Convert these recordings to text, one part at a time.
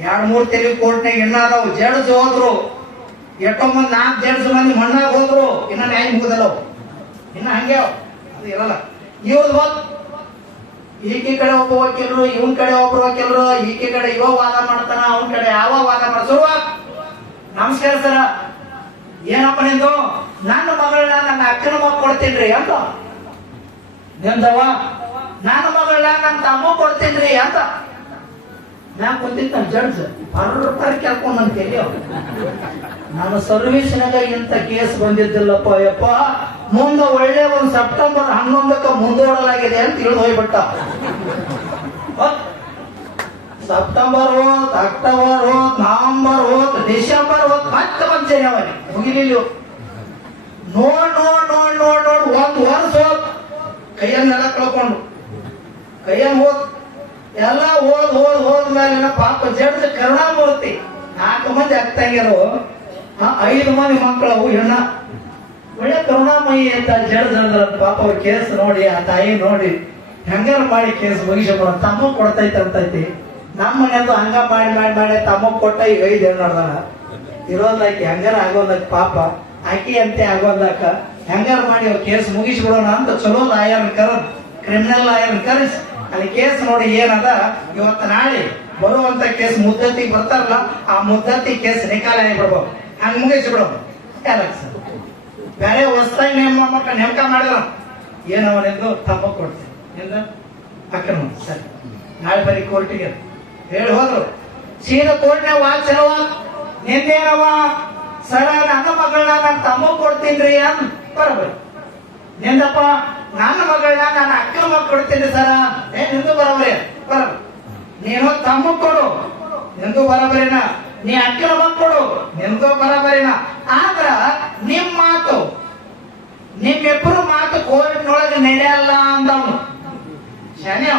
ಎರಡ್ ಮೂರ್ ತೆಲಿ ಕೋರ್ಟ್ನಾಗ ಇನ್ನ ಅದಾವ ಜಡ್ಜ್ ಹೋದ್ರು. ಎಷ್ಟೋ ಮಂದಿ ನಾಲ್ಕು ಜಡ್ಜ್ ಮಂದಿ ಮಣ್ಣಾಗ ಹೋದ್ರು. ಇನ್ನ ನ್ಯಾಯ ಮುಗಿದಲ್ಲ. ಇನ್ನ ಹಂಗೆ. ಅದು ಇರಲ್ಲ. ಇವ್ರದ್ದು ಬಂದ್ ಈಕಿ ಕಡೆ ಒಬ್ಬ ವಕೀಲರು ಇವನ್ ಕಡೆ ಒಬ್ರು ವಕೀಲರು ಈಕೆ ಕಡೆ ಇವ ವಾದ ಮಾಡ್ತಾನ, ಅವನ್ ಕಡೆ ಯಾವ ವಾದ ಮಾಡ್ಸುವ ನಮಸ್ಕಾರ ಸರ. ಏನಪ್ಪ ನಿಂದು? ನನ್ನ ಮಗಳನ್ನ ನನ್ನ ಅಕ್ಕನ ಮಗ ಕೊಡ್ತೀನ್ರಿ ಅಂತ. ನಿಂದವ ನನ್ನ ಮಗಳನ್ನ ನನ್ನ ತಮ್ಮ ಕೊಡ್ತೀನ್ರಿ ಅಂತ. ನಾ ಕುಂತಿದ್ದ ಜಡ್ಜ್ ಬರ್ತಾರೆ ಕೇಳ್ಕೊಂಡು ಅಂತ ಕೇಳಿ ನನ್ನ ಸರ್ವಿಸ್ನಾಗ ಇಂಥ ಕೇಸ್ ಬಂದಿದ್ದಿಲ್ಲಪ್ಪ, ಯಪ್ಪ. ಮುಂದೆ ಒಳ್ಳೆ ಒಂದು ಸೆಪ್ಟೆಂಬರ್ ಹನ್ನೊಂದಕ್ಕೆ ಮುಂದೂಡಲಾಗಿದೆ ಅಂತ ತಿಳಿದು ಹೋಗ್ಬಿಟ್ಟ. ಸೆಪ್ಟೆಂಬರ್ ಹೋತ್, ಅಕ್ಟೋಬರ್ ಹೋತ್, ನವೆಂಬರ್ ಹೋತ್, ಡಿಸೆಂಬರ್ ಹೋತ್, ಮತ್ತೆ ಬಂದ್ ಜನವರಿ ಮುಗಿಲಿಲ್ಲ ನೋಡ್ ನೋಡ್ ನೋಡ್ ನೋಡ್ ನೋಡ್, ಒಂದ್ ವರ್ಷ ಹೋತ್. ಕೈಯನ್ನೆಲ್ಲ ಕಳ್ಕೊಂಡು. ಕೈಯನ್ ಹೋತ್. ಎಲ್ಲ ಓದ್ ಹೋದ್ ಓದ್ ಮೇಲೆ ಪಾಪ ಜಡ್ಜ್ ಕರುಣಾಮೂರ್ತಿ. ನಾಲ್ಕು ಮಂದಿ ಅಕ್ಕಂಗಿರು ಐದು ಮಂದಿ ಮಕ್ಕಳು ಹೆಣ್ಣ. ಒಳ್ಳೆ ಕರುಣಾಮಯಿ ಅಂತ ಜಡ್ಜ್ ಅಂದ್ರ ಪಾಪ ಕೇಸ್ ನೋಡಿ, ಆ ತಾಯಿ ನೋಡಿ. ಹೆಂಗಾರ ಮಾಡಿ ಕೇಸ್ ಮುಗಿಸ ತಮ್ಮ ಕೊಡ್ತೈತೆ ಅಂತೈತಿ. ನಮ್ಮ ಮನೆಯದು ಹಂಗ ಮಾಡಿ ಮಾಡಿ ಮಾಡಿ ತಮ್ಮ ಕೊಟ್ಟ ಈಗ ಐದು ಹೆಣ್ಣು ನೋಡ್ದಾನ ಇರೋದಾಕಿ ಹೆಂಗಾರ ಆಗೋದಕ್ ಪಾಪ. ಆಕಿ ಅಂತೆ ಆಗೋದಕ್ಕ ಹೆಂಗಾರ ಮಾಡಿ ಕೇಸ್ ಮುಗಿಸ್ಬಿಡೋಣ ಅಂತ ಚಲೋ ಲಾಯರ್ ಕರ ಕ್ರಿಮಿನಲ್ ಲಾಯರ್ ಕರೆಸಿ. ಅಲ್ಲಿ ಕೇಸ್ ನೋಡಿ ಏನದ? ಇವತ್ತು ನಾಳೆ ಬರುವಂತ ಕೇಸ್ ಮುದ್ದತಿ ಬರ್ತಾರಲ್ಲ, ಆ ಮುದ್ದತಿ ಕೇಸ್ ನಿಕಾಲ ಬಿಡ್ಬೋದು. ಹಂಗ ಮುಗಿಸ್ಬಿಡೋ ಯಾರಕ್ ಸರ್ ಬೇರೆ ಹೊಸ್ತಾಗಿ ನೇಮ ಮಕ್ಕ ನೇಮಕ ಮಾಡಿದ್ರ? ಏನವನೆಂದು ತಮ್ಮ ಕೊಡ್ತೀನಿ ಎಂದ? ಅಕ್ಕನ ಸರಿ. ನಾಳೆ ಬರೀ ಕೋರ್ಟಿಗೆ ಹೇಳಿ ಹೋದ್ರು. ಸೀದಾ ಕೋರ್ಟ್ನ ವಾಚ್ ಚಲವ ನಿಂದೇನವ ಸರ, ನನ್ನ ಮಗಳನ್ನ ನಾನು ತಮ್ಮ ರೀ ಅಂತ ಬರಬೇಕು. ನಿಂದಪ್ಪ? ನನ್ನ ಮಗಳನ್ನ ನನ್ನ ಅಕ್ಕನ ಮಗ ಕೊಡ್ತೀನಿ ಸರ. ಏ, ನಿಂದು ಬರಬರಿ, ಬರ. ನೀನು ತಮ್ಮ ಕೊಡು. ನಿಂದು ಬರಬರಿನ. ನೀ ಅಕ್ಕನ ಮಗ ಕೊಡು. ನಿಂದು ಬರಬರಿನ. ಆದ್ರ ನಿಮ್ ಮಾತು, ನಿಮ್ಮಿಬ್ಬರು ಮಾತು ಕೋರ್ಟ್ನೊಳಗೆ ನಡೆಯಲ್ಲ ಅಂದವನು. ಶನಿ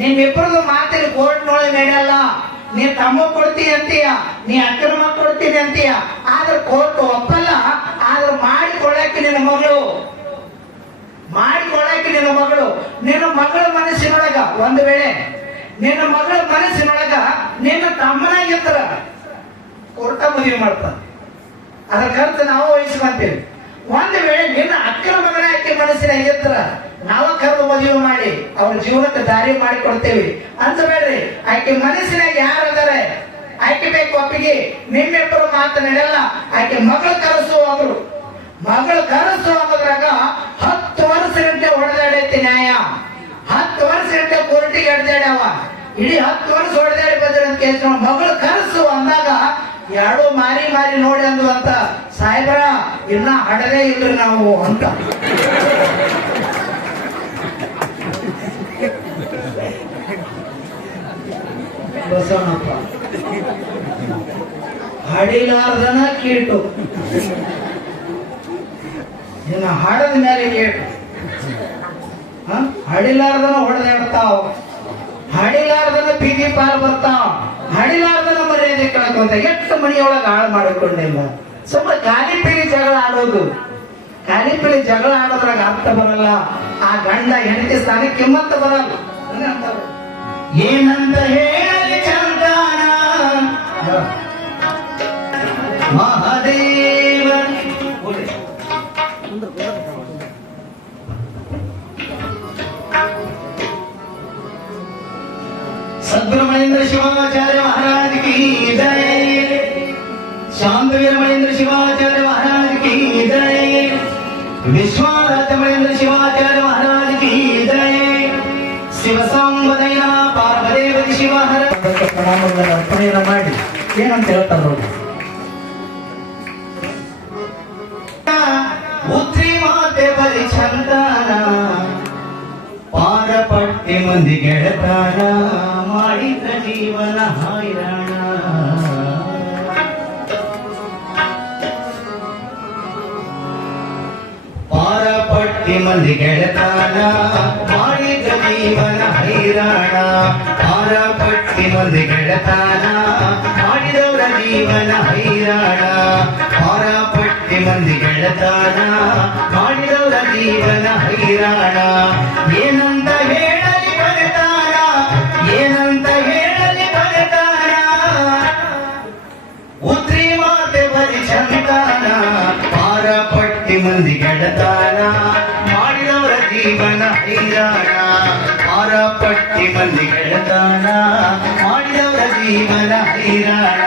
ನಿಮ್ಮಿಬ್ಬರದು ಮಾತಿನ ಕೋರ್ಟ್ನೊಳಗೆ ನಡೆಯಲ್ಲ. ನೀ ತಮ್ಮ ಕೊಡ್ತೀನಿ ಅಂತೀಯ, ನೀ ಅಕ್ಕನ ಮಗ ಕೊಡ್ತೀನಿ ಅಂತೀಯ. ಆದ್ರೆ ಕೋರ್ಟ್ ಒಪ್ಪಲ್ಲ, ಆದ್ರೆ ಮಾಡಿಕೊಳ್ಳಕ್ಕೆ ನಿನ್ನ ಮಗಳು. ಮಾಡಿಕೊಳ್ಳಕ್ಕೆ ನಿನ್ನ ಮಗಳು, ನಿನ್ನ ಮಗಳ ಮನಸ್ಸಿನೊಳಗ, ಒಂದು ವೇಳೆ ನಿನ್ನ ಮಗಳ ಮನಸ್ಸಿನೊಳಗ ನಿನ್ನ ತಮ್ಮನಾಗಿರ್ತಾರ ಕೊರ್ತ ಮದುವೆ ಮಾಡ್ತಾನೆ. ಕರ್ತ ನಾವು ವಹಿಸ್ಕೊಂತೀವಿ ಒಂದು ವೇಳೆ ನಿನ್ನ ಅಕ್ಕನ ಮಗನ ಆಕೆ ಮನಸ್ಸಿನಾಗ ಇದ್ರ ನಾವ ಕರೆದು ಮದುವೆ ಮಾಡಿ ಅವ್ರ ಜೀವನಕ್ಕೆ ದಾರಿ ಮಾಡಿ ಕೊಡ್ತೇವೆ ಅಂತ ಬೇಡ್ರಿ ಆಕೆ ಮನಸ್ಸಿನಾಗ ಯಾರು ಆಕೆ ಬೇಕು ಒಪ್ಪಿಗೆ ನಿಮ್ಮಿಬ್ಬರು ಮಾತನಾಡಲ್ಲ ಆಕೆ ಮಗಳು ಕರೆಸು ಅಂದ್ರು ಮಗಳು ಕರೆಸು ಅನ್ನೋದ್ರಾಗ ಹತ್ತು ವರ್ಷ ಗಂಟೆ ಹೊಡೆದಾಡೈತಿ ನ್ಯಾಯ ಹತ್ತು ವರ್ಷ ಗಂಟೆ ಕೋರ್ಟಿಗೆ ಎಡ್ದಾಡ್ಯಾವ ಇಡೀ ಹತ್ತು ವರ್ಷ ಹೊಡೆದಾಡಿ ಕೇಸ್ ಮಗಳು ಕನಸು ಅಂದಾಗ ಎರಡು ಮಾರಿ ಮಾರಿ ನೋಡಿ ಅಂದು ಅಂತ ಸಾಹೇಬರ, ಇನ್ನ ಹಡದೇ ಇಲ್ರಿ ನಾವು ಅಂತ. ಬಸವನಪ್ಪ ಹಡಿಲಾರ್ದನ ಕೀಟು. ಇನ್ನ ಹಾಡದ ಮೇಲೆ ಕೇಟು. ಹಡಿಲಾರ್ದನ ಹೊಡೆದಾಡ್ತಾವ. ಹಡಿಲಾರ್ದನ ಬೀದಿ ಪಾಲ್ ಬರ್ತಾವ. ಹಡಿಲಾರ್ದನ ಮರ್ಯಾದೆ ಕಳ್ಕೊಂತ ಎಷ್ಟು ಮನೆಯೊಳಗ ಹಾಳು ಮಾಡಿಕೊಂಡಿಲ್ಲ ಸುಮ್ಮನೆ ಖಾಲಿ ಪೀಳಿ ಜಗಳ ಆಡೋದು. ಖಾಲಿ ಪೀಳಿ ಜಗಳ ಆಡೋದ್ರಾಗ ಅರ್ಥ ಬರಲ್ಲ. ಆ ಗಂಡ ಹೆಂಡತಿ ಸ್ಥಾನಕ್ಕೆ ಕಿಮ್ಮತ್ತ ಬರಲ್ಲ. ಏನಂತ ಹೇಳಿ ಚಂದಾನ? ಮಹಾದೇವ సద్గురుమహేంద్ర శివాచార్య మహారాజుకి జయ శాంతవీర మహేంద్ర శివాచార్య మహారాజుకి జయ విశ్వారాధ మహేంద్ర శివాచార్య మహారాజుకి జయ శివ సంవదಯ ಪಾರ್ವದೇವತಿ ಶಿವ ಪ್ರಣಾಮಗಳ ಅರ್ಪಣೆಯನ್ನು ಮಾಡಿ ಏನಂತ ಹೇಳ್ತಾರೆ ಮಂದಿ ಗೆಳತಾನ ಮಾಡಿದ ಜೀವನ ಹೈರಾಣ ಪಾರಪಟ್ಟಿ ಮಂದಿ ಗೆಳತಾನ ಮಾಡಿದ ಜೀವನ ಹೈರಾಣ ಪಾರಪಟ್ಟಿ ಮಂದಿ ಗೆಳತಾನ ಮಾಡಿದವರ ಜೀವನ ಹೈರಾಣ ಪಾರಪಟ್ಟಿ ಮಂದಿ ಗೆಳತಾನ ಮಾಡಿದವರ ಜೀವನ ಹೈರಾಣ ಏನಂತ ಮುಂದೆ ಗೆಳತಾನ ಮಾಡಿದವರ ಜೀವನ ಐರಾಣ ಮಾರಾಪಟ್ಟಿ ಮಂದಿ ಗೆಳತಾನ ಮಾಡಿದವರ ಜೀವನ ಐರಾಣ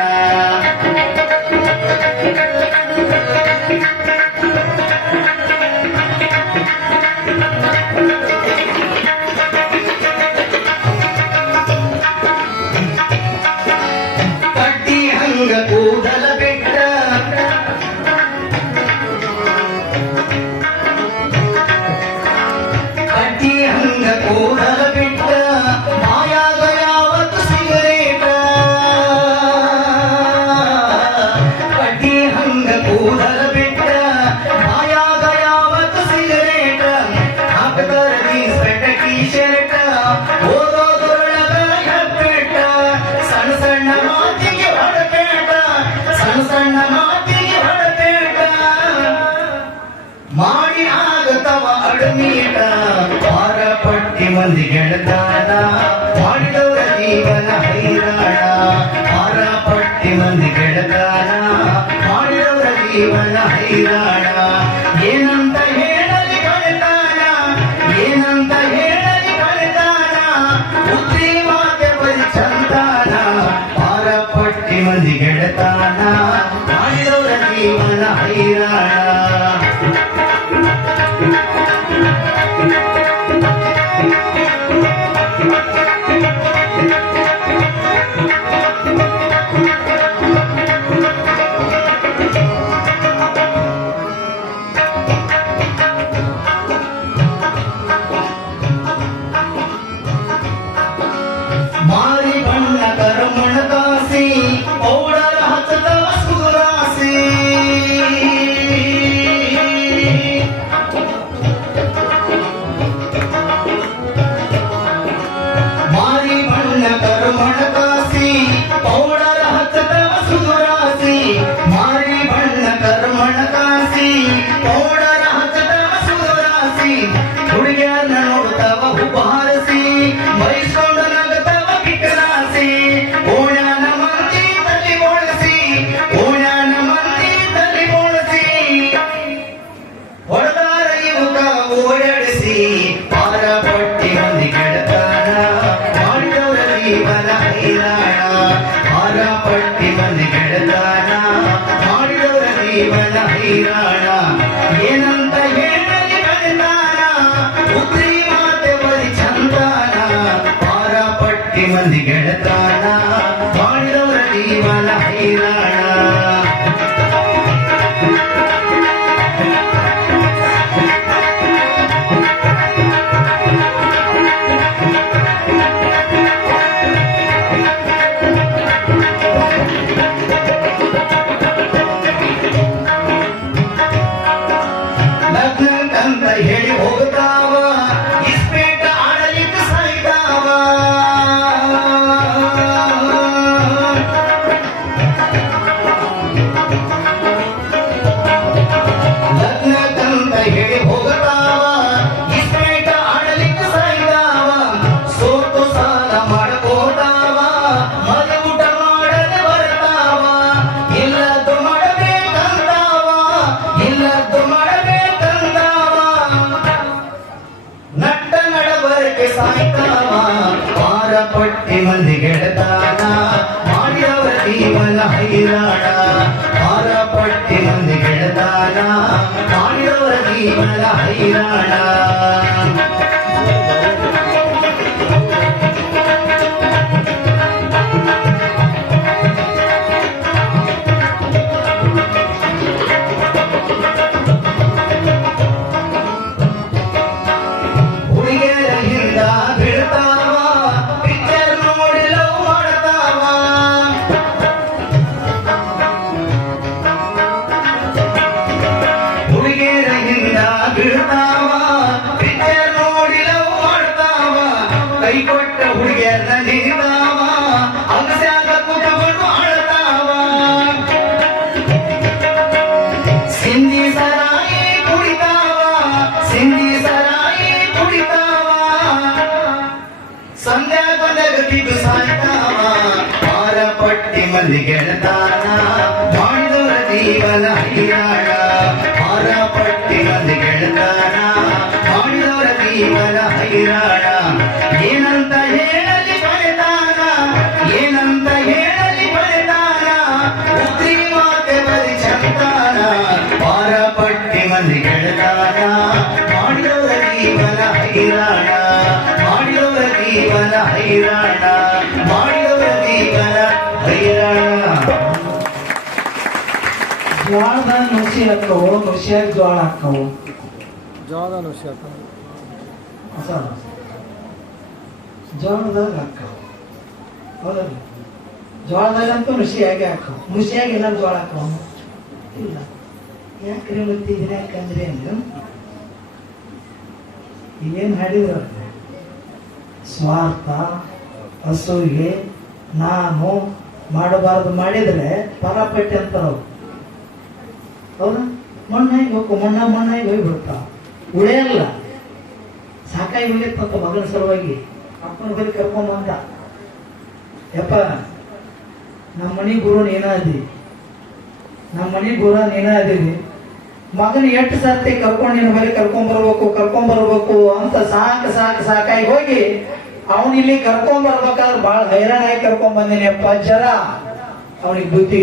மதி கெடுத்தா ஜீவனா மாநில ಕೈಕೊಟ್ಟ ಹುಡುಗಿಯರ ನೀಡಾವ ಅಗಸ್ಯಾಗ ಕುಟವನ್ನು ಅಳತಾವ ಸಿಂಧಿ ಸರಾಯಿ ಕುಡಿತಾವ ಸಿಂಧಿ ಸರಾಯಿ ಕುಡಿತಾವ ಸಂಧ್ಯಾ ಬಂದಾಗ ತಿದ್ದು ಸಾಯ್ತಾವ ಮಾರಪಟ್ಟಿ ಮಂದಿ ಗೆಳತಾನ ಮಾಡಿದವರ ಜೀವನ ಹೈಯ ಹಾಕವು ನುಸಿಯಾಗ ಜ್ವಾಳ ಹಾಕವು ಜೋಳದ ನುಸಿ ಆತ ಹೊಸ ಜ್ವಾಳದಾಗ ಹಾಕವು ಹೌದಲ್ಲ ಜೋಳದಾಗಂತೂ ನುಸಿಯಾಗಿ ಹಾಕವು ನುಸಿಯಾಗಿ ಎಲ್ಲ ಜ್ವಾಳ ಹಾಕವು ಇಲ್ಲ. ಯಾಕ್ರಿ ಇದನ್ನ ಯಾಕಂದ್ರೆ ಅಂದ್ರೆ? ಏನ್ ಹಾಡಿದ್ರು ಸ್ವಾರ್ಥ ಹಸುವಿಗೆ ನಾನು ಮಾಡಬಾರದು ಮಾಡಿದ್ರೆ ಪರಪಟ್ಟೆ ಅಂತಾರ ಅವ್ರು. ಹೌದಾ? ಮಣ್ಣಾಗಿ ಹೋಗು ಮಣ್ಣ ಮಣ್ಣಾಗಿ ಅಲ್ಲ. ಉಳಿಯಲ್ಲ ಸಾಕಾಗಿ ಹೋಗಿತ್ತಂತ ಮಗನ ಸಲುವಾಗಿ ಅಪ್ಪನ ಬಳಿ ಅಂತ ಯಪ್ಪ ನಮ್ಮ ಮನೆ ಗುರು ನೀನ ಅದಿ ನಮ್ಮ ಮನೆ ಗುರು ನೀನ ಅದೀವಿ ಮಗನ ಎಷ್ಟು ಸರ್ತಿ ಕರ್ಕೊಂಡು ನಿನ್ನ ಬಳಿ ಕರ್ಕೊಂಬರ್ಬೇಕು ಕರ್ಕೊಂಬರ್ಬೇಕು ಅಂತ ಸಾಕು ಸಾಕು ಸಾಕಾಗಿ ಹೋಗಿ ಅವನ ಇಲ್ಲಿ ಕರ್ಕೊಂಡ್ ಬರ್ಬೇಕಾದ್ರೆ ಬಹಳ ಹೈರಾಣಾಗಿ ಕರ್ಕೊಂಡ್ ಬಂದಿನಿ ಅಪ್ಪ, ಜರ. ಅವನಿಗೆ ಬುದ್ಧಿ.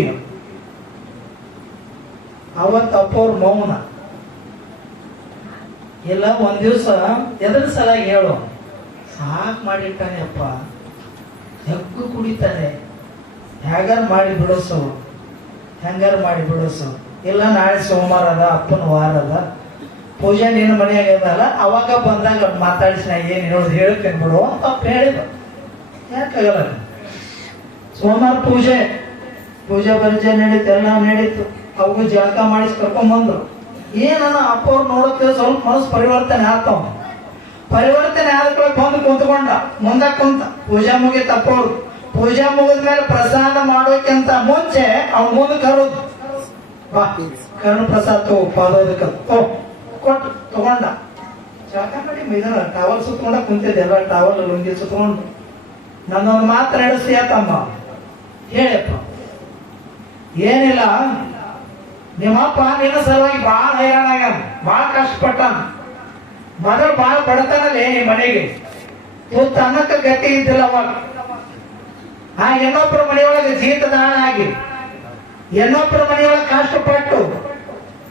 ಅವತ್ತು ಅಪ್ಪವ್ರ ಮೌನ. ಇಲ್ಲ, ಒಂದ್ ದಿವ್ಸ ಎದ್ರ ಸಲ ಹೇಳು. ಸಾಕ್ ಮಾಡಿಟ್ಟಾನೆ ಅಪ್ಪ. ಹೆಗ್ಗು ಕುಡಿತಾನೆ. ಹೇಗಾರ ಮಾಡಿ ಬಿಡಸು. ಹೆಂಗಾರ ಮಾಡಿ ಬಿಡಸು. ಇಲ್ಲ, ನಾಳೆ ಸೋಮವಾರ ಅದ, ಅಪ್ಪನ ವಾರ ಅದ. ಪೂಜೆ ನೀನು ಮನೆಯಾಗ ಅದಲ್ಲ ಅವಾಗ ಬಂದಾಗ ಮಾತಾಡಿಸಿ, ನಾ ಏನ್ ಹೇಳೋದು ಹೇಳ್ತೇನೆ ಬಿಡು ಅಪ್ಪ ಹೇಳಿದ. ಯಾಕಾಗಲ್ಲ ಸೋಮವಾರ ಪೂಜೆ. ಪೂಜೆ ಪರಿಚಯ ನಡೀತು, ಎಲ್ಲ ನಡೀತು. ಅವು ಜಳಕ ಮಾಡಿಸಿ ಕರ್ಕೊಂಬಂದ್ರು ಏನನ ಅಪ್ಪ ಅವ್ರು ನೋಡಕ್ಕೆ ಸ್ವಲ್ಪ ಮನಸ್ಸು ಪರಿವರ್ತನೆ ಆಗ್ತಾವ ಪರಿವರ್ತನೆ ಆದ್ಕೊಳ್ಳಿ ಬಂದು ಕುಂತ್ಕೊಂಡ. ಮುಂದ ಕುಂತ. ಪೂಜಾ ಮುಗಿತ ಅಪ್ಪ ಅವ್ರು ಪೂಜಾ ಮುಗಿದ ಪ್ರಸಾದ ಮಾಡೋಕ್ಕಿಂತ ಮುಂಚೆ ಅವ್ನು ಮುಂದೆ ಕರೋದು. ಬಾ, ಕರ್ಣ ಪ್ರಸಾದ ತಗೋ, ಪಾದೋದಕ್ಕೆ ತೋ ಕೊಟ್ಟು, ತಗೊಂಡ. ಜಳಕ ಮಾಡಿ ಮೈದಾನ ಟಾವಲ್ ಸುತ್ಕೊಂಡ ಕುಂತಿದ್ದೆ. ಎಲ್ಲ ಟವಲ್ ಲುಂಗಿ ಸುತ್ಕೊಂಡು. ನನ್ನೊಂದು ಮಾತ್ರ ನಡೆಸಿ ಯಾಕಮ್ಮ ಹೇಳಪ್ಪ. ಏನಿಲ್ಲ. ನಿಮ್ಮಪ್ಪ ನಿನ್ನ ಸಲುವಾಗಿ ಬಾಳ ಹೈರಾಣ ಆಗ್ಯಾನ, ಬಾಳ ಕಷ್ಟಪಟ್ಟಾನ. ಮೊದಲು ಬಾಳ ಬಡತನಲ್ಲೇ ನಿಮ್ಮ ಮನೆಗೆ. ಇವತ್ತು ಅನ್ನಕ್ಕೆ ಗಟ್ಟಿ ಇದ್ದಿಲ್ಲ ಅವಾಗ. ಆ ಇನ್ನೊಬ್ಬರ ಮನೆಯೊಳಗೆ ಜೀತದಾಳ ಆಗಿ ಇನ್ನೊಬ್ಬರ ಮನೆಯೊಳಗೆ ಕಷ್ಟಪಟ್ಟು,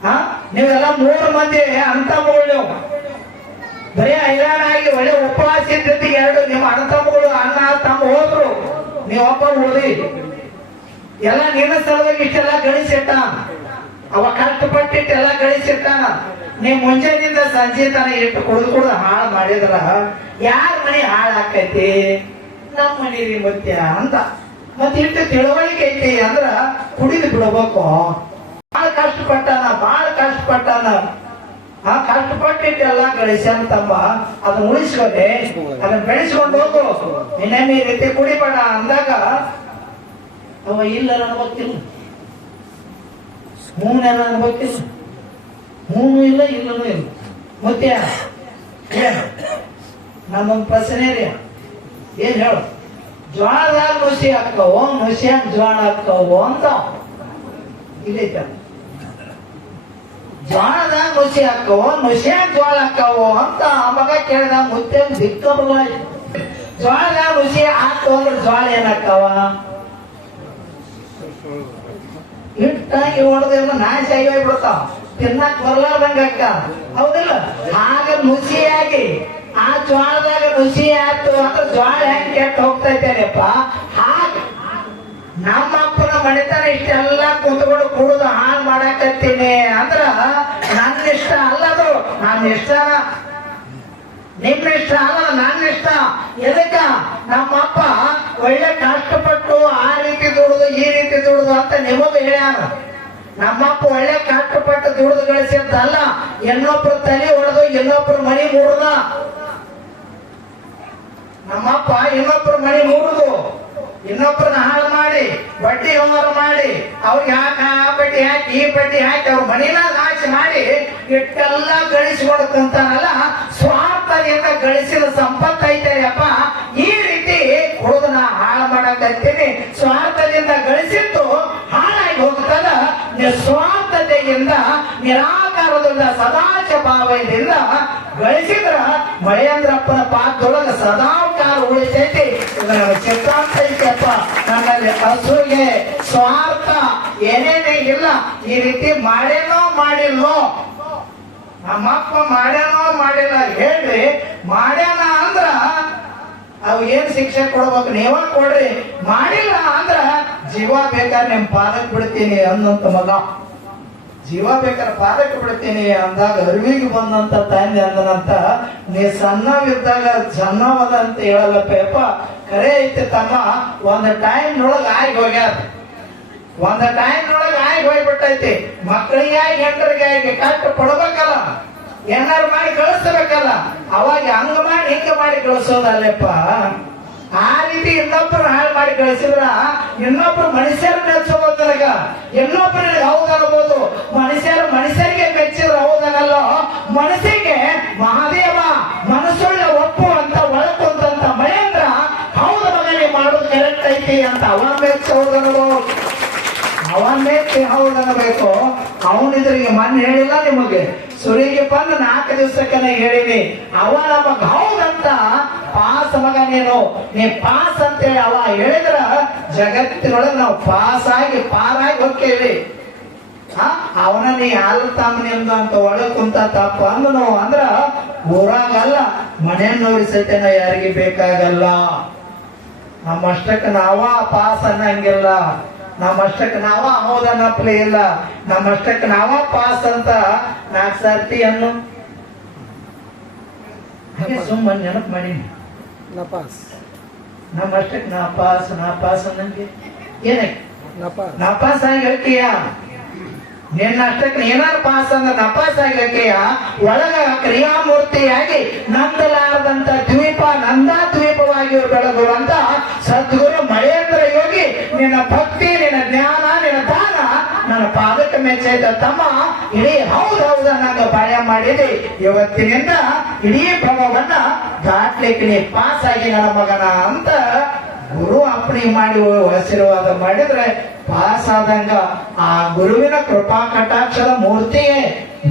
ಆ, ನೀವೆಲ್ಲ ಮೂರು ಮಂದಿ ಅಂತ ಮಗಳು. ಬರೀ ಹೈರಾಣ ಆಗಿ ಒಳ್ಳೆ ಉಪವಾಸ ಇದ್ದಿದ್ದು ಎರಡು ನಿಮ್ಮ ಅಣ್ಣತಮ್ಮಗಳು ಅಣ್ಣ, ತಮ್ಮ ಹೋದ್ರು. ನೀವೊಬ್ಬ ಉಳಿದಿ ಎಲ್ಲ ನಿನ್ನ ಸಲುವಾಗಿ ಇಷ್ಟೆಲ್ಲ ಗಳಿಸಿಟ್ಟ ಅವ ಕಷ್ಟಪಟ್ಟಿಟ್ಟೆಲ್ಲ ಗಳಿಸಿರ್ತಾನ. ನೀ ಮುಂಜಾನಿಂದ ಸಂಜೆ ತನ ಇಟ್ಟು ಕುಡಿದು ಕುಡಿದು ಹಾಳು ಮಾಡಿದ್ರ ಯಾರ ಮನೆ ಹಾಳಾಕೈತಿ ನಮ್ಮ ಮನೆ ರೀ ಮತ್ತೆ ಅಂತ. ಮತ್ತೆ ಇಟ್ಟು ತಿಳುವಳಿಕೆ ಐತಿ ಅಂದ್ರ ಕುಡಿದು ಬಿಡಬೇಕು. ಬಾಳ ಕಷ್ಟಪಟ್ಟಾನ ಬಾಳ ಕಷ್ಟಪಟ್ಟಾನ. ಆ ಕಷ್ಟಪಟ್ಟಿಟ್ಟೆಲ್ಲ ಗಳಿಸ್ಯಾನ ತಮ್ಮ. ಅದನ್ನ ಉಳಿಸ್ಕೊಂಡೆ, ಅದನ್ನ ಬೆಳೆಸ್ಕೊಂಡು ಹೋಗು. ಇನ್ನೊಮ್ಮೆ ಈ ರೀತಿ ಕುಡಿಬೇಡ ಅಂದಾಗ ಅವ ಇಲ್ಲ ಅನ್ಬೇಕಿಲ್ಲ ಹೂನೆಲ್ಲ ಅನ್ಬೇಕು ಹೂನು ಇಲ್ಲ, ಇಲ್ಲನೂ ಇಲ್ಲ. ಮತ್ತೆ ಏನು? ನಮ್ಮೊಂದು ಪ್ರಶ್ನೆ ರೀ. ಏನ್ ಹೇಳು? ಜ್ವಾಳದಾಗ ನುಸಿ ಹಾಕವು ನುಸಿಯಾಗ ಜ್ವಾಳ ಹಾಕವೋ ಅಂತ. ಇಲ್ಲೈತ ಜ್ವಾಳದಾಗ ನುಸಿ ಹಾಕವು ನುಸಿಯಾಗ ಜ್ವಾಳ ಹಾಕವೋ ಅಂತ ಮಗ ಕೇಳಿದ ಮುತ್ತೆ ದಿಕ್ಕ ಜ್ವಾಳದಾಗ ನುಸಿ ಹಾಕೋ ಅಂದ್ರೆ ಜ್ವಾಳ ಏನ್ ಹಾಕವ ಹಿಟ್ಟಾಗಿ ಹೊಡೆದ್ರೆ ನಾಶ ಆಗಿ ಹೋಗ್ಬಿಡ್ತಾವ ತಿನ್ನಕ್ ಬರ್ಲಾರ್ದಂಗ ಅಕ್ಕ ಹೌದಿಲ್ಲ? ಆಗ ನುಸಿಯಾಗಿ ಆ ಜ್ವಾಳದಾಗ ನುಸಿ ಆಯ್ತು ಅಂದ್ರೆ ಜ್ವಾಳ ಹೆಂಗ್ ಕೆಟ್ಟ ಹೋಗ್ತೈತೇನಪ್ಪ ಹಾಗ ನಮ್ಮ ಅಪ್ಪನ ಮನೆತನ ಇಷ್ಟೆಲ್ಲ ಕುತ್ಕೊಂಡು ಕುಡಿದು ಹಾಳು ಮಾಡಾಕತ್ತೀನಿ ಅಂದ್ರ ನನ್ನ ಇಷ್ಟ ಅಲ್ಲದು ನನ್ನ ಇಷ್ಟನ ನಿಮ್ ಇಷ್ಟ ಅಲ್ಲ ನನ್ನ ಇಷ್ಟ ಎದಕ್ಕ? ನಮ್ಮಪ್ಪ ಒಳ್ಳೆ ಕಷ್ಟಪಟ್ಟು ಆ ರೀತಿ ದುಡಿದು, ಈ ರೀತಿ ದುಡಿದು ಅಂತ ನಿಮಗೂ ಹೇಳ್ಯಾರ. ನಮ್ಮಪ್ಪ ಒಳ್ಳೆ ಕಷ್ಟಪಟ್ಟು ದುಡಿದು ಗಳಿಸಿದ್ದಲ್ಲ, ಇನ್ನೊಬ್ರು ತಲೆ ಹೊಡೆದು ಇನ್ನೊಬ್ರು ಮಣಿ ಮುರಿದ. ನಮ್ಮಪ್ಪ ಇನ್ನೊಬ್ರು ಮಣಿ ಮುರಿದು. ಇನ್ನೊಬ್ರನ್ನ ಹಾಳು ಮಾಡಿ, ಬಡ್ಡಿ ವ್ಯವಹಾರ ಮಾಡಿ, ಅವ್ರಿಗೆ ಹಾಕಿ ಬಡ್ಡಿ ಹಾಕಿ, ಈ ಪಟ್ಟಿ ಹಾಕಿ ಅವ್ರ ಮನಿನ ನಾಶ ಮಾಡಿ ಇಟ್ಟೆಲ್ಲ ಗಳಿಸಿಕೊಂಡು ಕುಂತಾನಲ್ಲ ಸ್ವಾರ್ಥದಿಂದ ಗಳಿಸಿದ ಸಂಪತ್ತು ಐತೆಯಪ್ಪ ಈ ರೀತಿ ಹುಡುಗ ನಾ ಹಾಳು ಮಾಡಕ್ಕೆ ಸ್ವಾರ್ಥದಿಂದ ಗಳಿಸಿದ್ದು ಹಾಳಾಗಿ ಹೋಗ್ತದ. ನಿಸ್ವಾರ್ಥತೆಯಿಂದ ನಿರಾಕಾರದಿಂದ ಸದಾಚ ಭಾವದಿಂದ ಗಳಿಸಿದ್ರ ಮಹೇಂದ್ರಪ್ಪನ ಪಾತ್ರದೊಳಗ ಸದಾಕಾರ ನನಗೆ ಸಿದ್ಧಾಂತ ನನ್ನಲ್ಲಿ ಹಸುಗೆ ಸ್ವಾರ್ಥ ಏನೇನೇ ಇಲ್ಲ. ಈ ರೀತಿ ಮಾಡೇನೋ ಮಾಡಿಲ್ವೋ ನಮ್ಮಪ್ಪ ಮಾಡ್ಯಾನೋ ಮಾಡಿಲ್ಲ. ಹೇಳ್ರಿ, ಮಾಡ್ಯಾನ ಅಂದ್ರ ಅವ್ ಏನ್ ಶಿಕ್ಷೆ ಕೊಡ್ಬೇಕು? ನೀವ ಕೊಡ್ರಿ. ಮಾಡಿಲ್ಲ ಅಂದ್ರ ಜೀವ ಬೇಕಾದ್ರೆ ನಿಮ್ ಪಾದಕ್ ಬಿಡ್ತೀನಿ ಅನ್ನಂತ ಮಗ. ಜೀವ ಬೇಕಾದ್ರೆ ಪಾದಕ್ಕೆ ಬಿಡ್ತೀನಿ ಅಂದಾಗ ಅರಿವಿಗೆ ಬಂದಂತ ತಂದೆ ಅಂದನಂತ ನೀ ಸಣ್ಣವಿದ್ದಾಗ ಜನ್ನವದ ಅಂತ ಹೇಳಲ್ಲ ಪೇಪ. ಕರೆ ಐತೆ ತಮ್ಮ, ಒಂದ್ ಟೈಮ್ ನೊಳಗ ಆಗಿ ಹೋಗ್ಯಾರ. ಒಂದ್ ಟೈಮ್ ನೊಳಗ ಆಗಿ ಹೋಗ್ಬಿಟ್ಟೈತಿ. ಮಕ್ಕಳಿಗೆ ಆಗಿ, ಹೆಂಡರಿಗೆ ಆಗಿ ಕಟ್ಟು ಕೊಡ್ಬೇಕಲ್ಲ. ಏನಾರು ಮಾಡಿ ಕಳಿಸ್ಬೇಕಲ್ಲ. ಅವಾಗ ಹಂಗ ಹಿಂಗ ಮಾಡಿ ಕಳಿಸೋದಲ್ಲಪ್ಪ. ಆ ರೀತಿ ಇನ್ನೊಬ್ರು ಹಾಳು ಮಾಡಿ ಕಳಿಸಿದ್ರ ಇನ್ನೊಬ್ರು ಮನುಷ್ಯರು ಮೆಚ್ಚೋದು ಇನ್ನೊಬ್ರು ಇನ್ನೊಬ್ರಿಗೆ ಹೌದು ಅನ್ಬೋದು. ಮನುಷ್ಯರು ಮನುಷ್ಯರಿಗೆ ಮೆಚ್ಚಿದ್ರ ಹೌದಾಗಲ್ಲ ಮನಸ್ಸಿಗೆ ಮಹಾದೇವ ಮನಸ್ಸುಳ್ಳ ಒಪ್ಪು ಅಂತ ಒಳಕೊಂತಂತ ಮಹೇಂದ್ರ ಹೌದು ಮಗನಿಗೆ ಮಾಡೋದು ಕರೆಕ್ಟ್ ಐತಿ ಅಂತ ಅವ ಅವನ್ ಅವನ್ನೇ ಹೌದನ್ನಬೇಕು ಅವನಿದ್ರಿಗೆ ಮನ್ ಹೇಳಿಲ್ಲ ನಿಮಗೆ. ಸುರಿಗೆ ಬಂದು ನಾಲ್ಕು ದಿವಸಕ್ಕೆ ಹೇಳಿನಿ ಅವ ನಮ್ಮ ಹೌದಂತ? ಪಾಸ್ ಮಗ ನೀನು ನೀ ಪಾಸ್ ಅಂತೇಳಿ ಅವ ಹೇಳಿದ್ರ ಜಗತ್ತಿನೊಳಗೆ ನಾವು ಪಾಸ್ ಆಗಿ ಪಾರಾಗಿ ಹೋಗ್ತೇವೆ ಅವನ ನೀ ಹಾಲು ತಾಮನಿಂದ ಅಂತ ಒಳಗೆ ಕುಂತ ತಪ್ಪ ಅಂದನು. ಅಂದ್ರ, ಊರಾಗಲ್ಲ, ಮನೆಯನ್ನೋರಿ ಸಹಿತ ಯಾರಿಗೆ ಬೇಕಾಗಲ್ಲ. ನಮ್ಮಷ್ಟಕ್ಕೆ ನಾವ ಪಾಸ್ ಅನ್ನಂಗಿಲ್ಲ ನಮ್ಮಷ್ಟಕ್ಕೆ ನಾವ ಹೌದನ್ನಪ್ಲೆ ಇಲ್ಲ. ನಮ್ಮಷ್ಟಕ್ಕೆ ನಾವ ಪಾಸ್ ಅಂತ ನಾಕ್ ಸರ್ತಿ ಅನ್ನು. ಸುಮ್ಮನೆ ನೆನಪು ಮಾಡೀನಿ ನಪಾಸ್ ನಮ್ಮಷ್ಟಕ್ಕೆ ನಾ ಪಾಸ್ ನಾ ಪಾಸ್ ಅನ್ನಂಗೆ. ಏನೇ? ನಪಾಸ್ ಪಾಸ್. ಆಗಿ ಹೇಳ್ತೀಯ ನಿನ್ನ ಅಷ್ಟಕ್ಕೆ ಏನಾರ ಪಾಸ್ ಅಂದ್ರೆ ನಪಾಸ್ ಆಗಿ ಹೇಳ್ತೀಯ ಒಳಗ ಕ್ರಿಯಾಮೂರ್ತಿಯಾಗಿ ನಂದಲಾರದಂತ ದ್ವೀಪ ನಂದಾ ದ್ವೀಪವಾಗಿ ಬೆಳಗುವಂತ ಸದ್ಗುರು ಮಹೇಂದ್ರ ಯೋಗಿ ನಿನ್ನ ಭಕ್ತಿ ನಿನ್ನ ಜ್ಞಾನ ನಿನ್ನ ದಾನ ನನ್ನ ಮೆಚ್ಚೈತ ತಮ್ಮ ಇಡೀ ಹೌದು ಹೌದು ನಂಗ ಭಯ ಮಾಡಿದೆ. ಇವತ್ತಿನಿಂದ ಇಡೀ ಭವವನ್ನ ದಾಟ್ಲಿಕ್ಕೆ ಪಾಸ್ ಆಗಿ ನನ್ನ ಮಗನ ಅಂತ ಗುರು ಅಪ್ಪಣೆ ಮಾಡಿ ಆಶೀರ್ವಾದ ಮಾಡಿದ್ರೆ ಪಾಸ್ ಆದಂಗ ಆ ಗುರುವಿನ ಕೃಪಾ ಕಟಾಕ್ಷದ ಮೂರ್ತಿಯೇ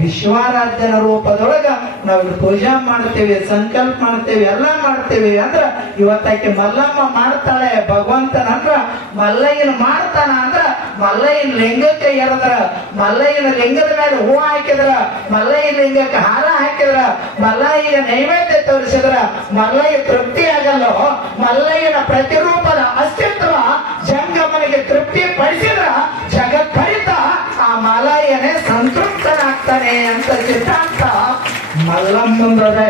ವಿಶ್ವಾರಾಧ್ಯನ ರೂಪದೊಳಗ ನಾವು ಪೂಜಾ ಮಾಡ್ತೇವೆ, ಸಂಕಲ್ಪ ಮಾಡ್ತೇವೆ, ಎಲ್ಲ ಮಾಡ್ತೇವೆ ಅಂದ್ರ ಇವತ್ತಾಕೆ ಮಲ್ಲಮ್ಮ ಮಾಡ್ತಾಳೆ, ಭಗವಂತನ ಮಲ್ಲಯ್ಯನ ಮಾಡ್ತಾನ ಅಂದ್ರ ಮಲ್ಲಯ್ಯನ ಲಿಂಗಕ್ಕೆ ಎರೆದ್ರ, ಮಲ್ಲಯ್ಯನ ಲಿಂಗದ ಮೇಲೆ ಹೂ ಹಾಕಿದ್ರ ಮಲ್ಲಯ್ಯ ಲಿಂಗಕ್ಕೆ ಹಾರ ಹಾಕಿದ್ರ ಮಲ್ಲಯ್ಯ ನೈವೇದ್ಯ ತೋರಿಸಿದ್ರ, ಮಲ್ಲಯ್ಯ ತೃಪ್ತಿ ಆಗಲ್ಲೋ? ಮಲ್ಲಯ್ಯನ ಪ್ರತಿರೂಪದ ಅಸ್ತಿತ್ವ ಜಂಗಮನಿಗೆ ತೃಪ್ತಿ ಪಡಿಸಿದ್ರ ಜಗತ್ಪರಿತ ಆ ಮಲಯ್ಯನೇ ಸಂತೃಪ್ತನಾಗ್ತಾನೆ ಅಂತ ಸಿದ್ಧಾಂತ ಮಲ್ಲಮ್ಮಂದದೆ